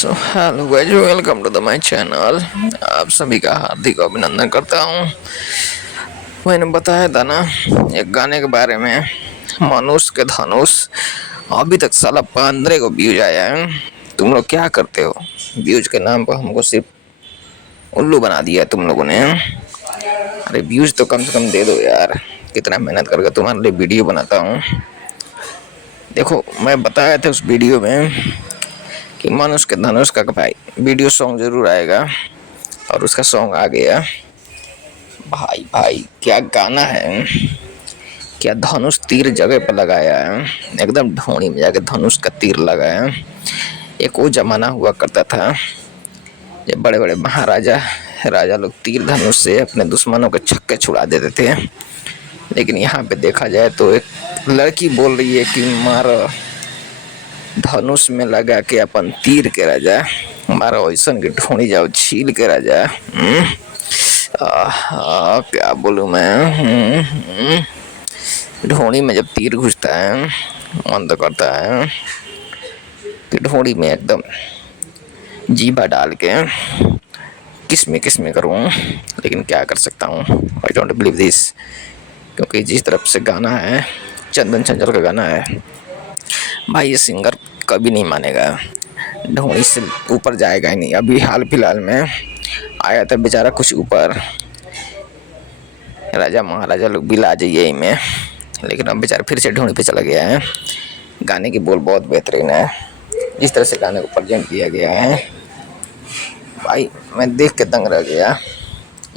So hello guys, welcome to the my channel. आप सभी का हार्दिक अभिनंदन करता हूँ। मैंने बताया था ना एक गाने के बारे में, मनुष्य के धनुष। अभी तक साला 15 को व्यूज आया है। तुम लोग क्या करते हो? व्यूज के नाम पर हमको सिर्फ उल्लू बना दिया तुम लोगों ने। अरे व्यूज तो कम से कम दे दो यार। कितना मेहनत करके तुम्हारे लिए वीडियो बनाता हूँ। देखो, मैं बताया था उस वीडियो में कि मनुष्य के धनुष का भाई वीडियो सॉन्ग जरूर आएगा, और उसका सॉन्ग आ गया। भाई भाई क्या गाना है! क्या धनुष तीर जगह पर लगाया है, एकदम ढोणी में जाके धनुष का तीर लगाया। एक वो जमाना हुआ करता था जब बड़े बड़े महाराजा राजा लोग तीर धनुष से अपने दुश्मनों के छक्के छुड़ा देते थे। लेकिन यहाँ पे देखा जाए तो एक लड़की बोल रही है कि मारो धनुष में लगा के अपन तीर के राजा, हमारा वैसन के ढोनी जाओ छील के राजा। क्या बोलूँ मैं। ढोनी में जब तीर घुसता है मन तो करता है कि ढोनी में एकदम जीभा डाल के किस्में करूँ, लेकिन क्या कर सकता हूँ। आई डोंट बिलीव दिस, क्योंकि जिस तरफ से गाना है, चंदन चंचल का गाना है भाई, ये सिंगर कभी नहीं मानेगा, ढोनी से ऊपर जाएगा ही नहीं। अभी हाल फिलहाल में आया था बेचारा कुछ ऊपर, राजा महाराजा लोग भी ला जाइए में, लेकिन अब बेचारा फिर से ढोनी पे चला गया है। गाने की बोल बहुत बेहतरीन है, जिस तरह से गाने को प्रेजेंट किया गया है भाई, मैं देख के दंग रह गया।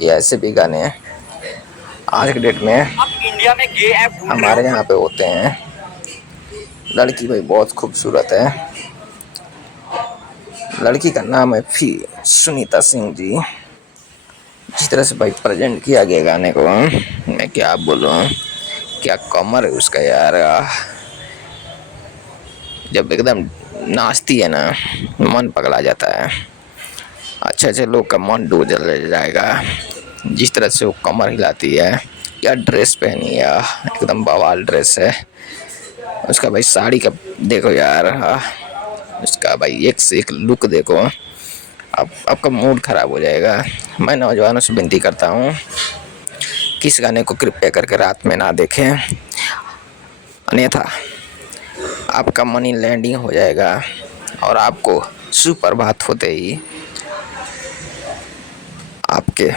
ये ऐसे भी गाने आज के डेट में इंडिया में गे ऐप हमारे यहाँ पे होते हैं। लड़की भाई बहुत खूबसूरत है, लड़की का नाम है सुनीता सिंह जी। जिस तरह से भाई प्रेजेंट किया गया गाने को, मैं क्या बोलूँ, क्या कमर है उसका यार। जब एकदम नाचती है ना, मन पगला जाता है। अच्छे लोग का मन डूब जाएगा जिस तरह से वो कमर हिलाती है। क्या ड्रेस पहनी है, एकदम बवाल ड्रेस है उसका भाई। साड़ी का देखो यार, उसका भाई एक से एक लुक देखो, आपका मूड खराब हो जाएगा। मैं नौजवानों से विनती करता हूँ कि इस गाने को कृपया करके रात में ना देखें, अन्यथा आपका मनी लैंडिंग हो जाएगा और आपको सुप्रभात होते ही आपके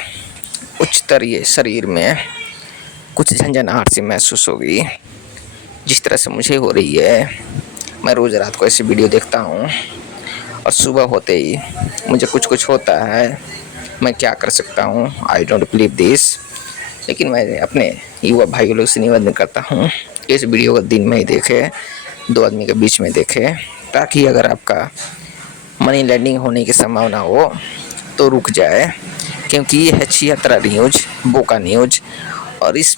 उच्चतरीय शरीर में कुछ झंझनाहट सी महसूस होगी, जिस तरह से मुझे हो रही है। मैं रोज़ रात को ऐसी वीडियो देखता हूँ और सुबह होते ही मुझे कुछ होता है। मैं क्या कर सकता हूँ, आई डोंट बिलीव दिस। लेकिन मैं अपने युवा भाइयों लोग से निवेदन करता हूँ कि इस वीडियो को दिन में ही देखें, दो आदमी के बीच में देखें, ताकि अगर आपका मनी लैंडिंग होने की संभावना हो तो रुक जाए। क्योंकि ये है 76 न्यूज, बोका न्यूज, और इस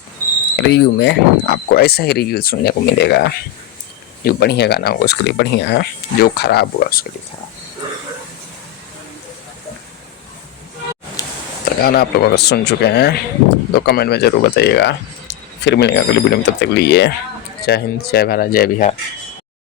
रिव्यू में आपको ऐसा ही रिव्यू सुनने को मिलेगा। जो बढ़िया गाना होगा उसके लिए बढ़िया, जो खराब हुआ उसके लिए खराब। तो गाना आप लोग अगर सुन चुके हैं तो कमेंट में ज़रूर बताइएगा। फिर मिलेंगे अगली वीडियो में, तब तक लिए जय हिंद, जय भारत, जय बिहार।